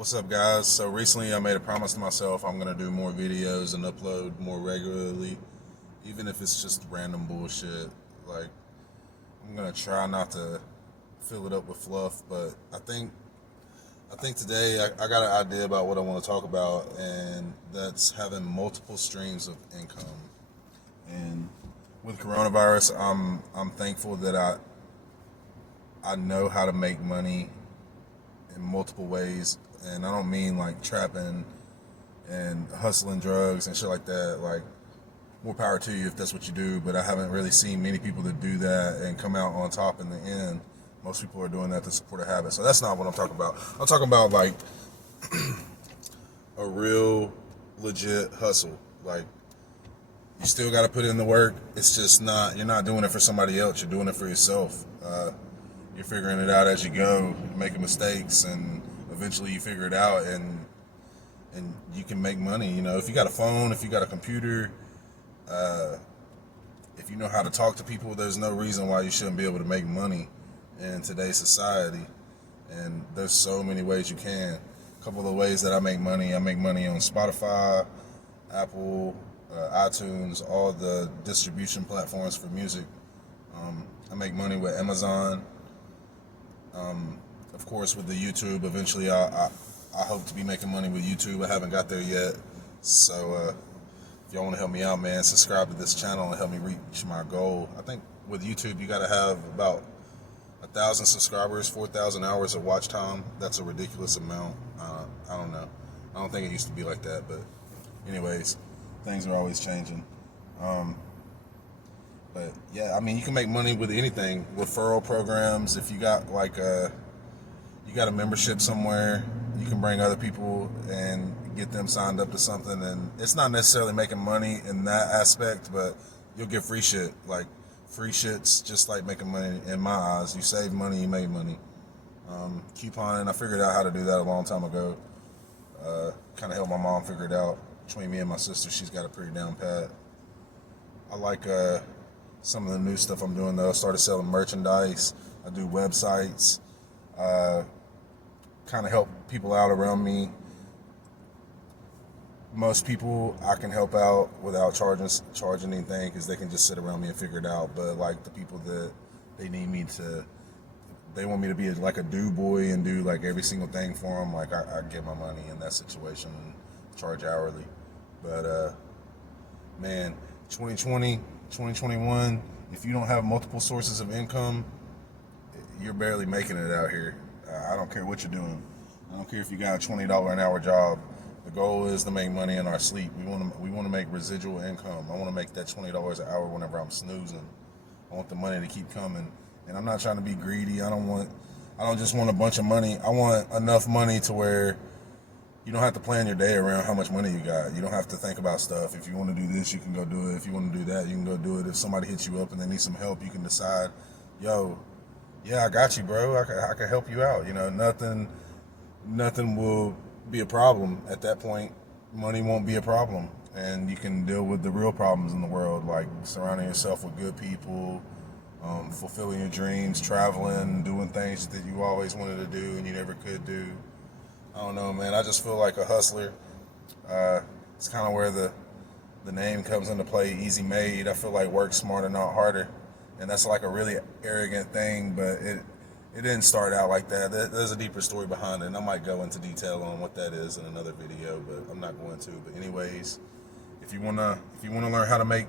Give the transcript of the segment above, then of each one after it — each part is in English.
What's up, guys? So recently I made a promise to myself I'm gonna do more videos and upload more regularly, even if it's just random bullshit. Like, I'm gonna try not to fill it up with fluff, but I think today I got an idea about what I want to talk about, and that's having multiple streams of income. And with coronavirus, I'm thankful that I know how to make money in multiple ways, and I don't mean like trapping and hustling drugs and shit like that. Like, more power to you if that's what you do, but I haven't really seen many people that do that and come out on top in the end. Most people are doing that to support a habit. So that's not what I'm talking about. I'm talking about like a real legit hustle. Like, you still got to put in the work. It's just not, you're not doing it for somebody else. You're doing it for yourself. You're figuring it out as you go, making mistakes, and eventually you figure it out, and you can make money. You know, if you got a phone, if you got a computer, if you know how to talk to people, there's no reason why you shouldn't be able to make money in today's society. And there's so many ways you can. A couple of the ways that I make money on Spotify, Apple, iTunes, all the distribution platforms for music. I make money with Amazon. Of course, with the YouTube. Eventually, I hope to be making money with YouTube. I haven't got there yet. So if y'all want to help me out, man, subscribe to this channel and help me reach my goal. I think with YouTube, you got to have about 1,000 subscribers, 4,000 hours of watch time. That's a ridiculous amount. I don't know. I don't think it used to be like that, but anyways, things are always changing. But yeah, I mean, you can make money with anything. Referral programs. If you got like you got a membership somewhere, you can bring other people and get them signed up to something. And it's not necessarily making money in that aspect, but you'll get free shit. Like, free shit's just like making money in my eyes. You save money, you make money. Couponing, I figured out how to do that a long time ago. Kind of helped my mom figure it out. Between me and my sister, she's got it pretty down pat. I like some of the new stuff I'm doing, though. I started selling merchandise. I do websites. Kind of help people out around me. Most people I can help out without charging anything, because they can just sit around me and figure it out. But like the people that they want me to be like a do boy and do like every single thing for them. Like, I get my money in that situation and charge hourly. But man, 2020, 2021, if you don't have multiple sources of income, you're barely making it out here. I don't care what you're doing. I don't care if you got a $20 an hour job. The goal is to make money in our sleep. We want to make residual income. I want to make that $20 an hour whenever I'm snoozing. I want the money to keep coming, and I'm not trying to be greedy. I don't just want a bunch of money. I want enough money to where you don't have to plan your day around how much money you got. You don't have to think about stuff. If you want to do this, you can go do it. If you want to do that, you can go do it. If somebody hits you up and they need some help, you can decide, yo, yeah, I got you, bro. I can help you out. You know, nothing will be a problem at that point. Money won't be a problem, and you can deal with the real problems in the world, like surrounding yourself with good people, fulfilling your dreams, traveling, doing things that you always wanted to do and you never could do. I don't know, man. I just feel like a hustler. It's kind of where the name comes into play, Ezmade. I feel like work smarter, not harder. And that's like a really arrogant thing, but it didn't start out like that. There's a deeper story behind it, and I might go into detail on what that is in another video, but I'm not going to. But anyways, if you wanna learn how to make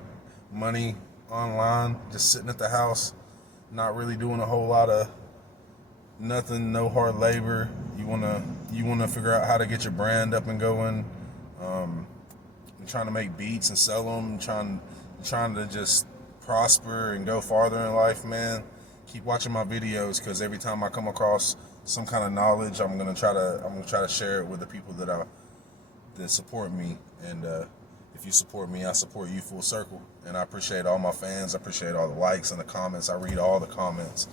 money online, just sitting at the house, not really doing a whole lot of nothing, no hard labor. You wanna figure out how to get your brand up and going. I'm trying to make beats and sell them. Trying to just prosper and go farther in life, man. Keep watching my videos, because every time I come across some kind of knowledge, I'm gonna try to share it with the people that support me. And if you support me, I support you full circle. And I appreciate all my fans. I appreciate all the likes and the comments. I read all the comments.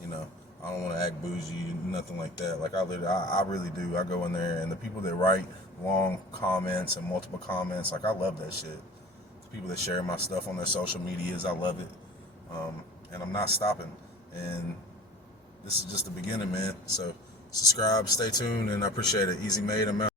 You know, I don't want to act bougie, nothing like that. Like, I really do. I go in there, and the people that write long comments and multiple comments, like, I love that shit. The people that share my stuff on their social medias, I love it. And I'm not stopping. And this is just the beginning, man. So subscribe, stay tuned, and I appreciate it. Ezmade, I'm out.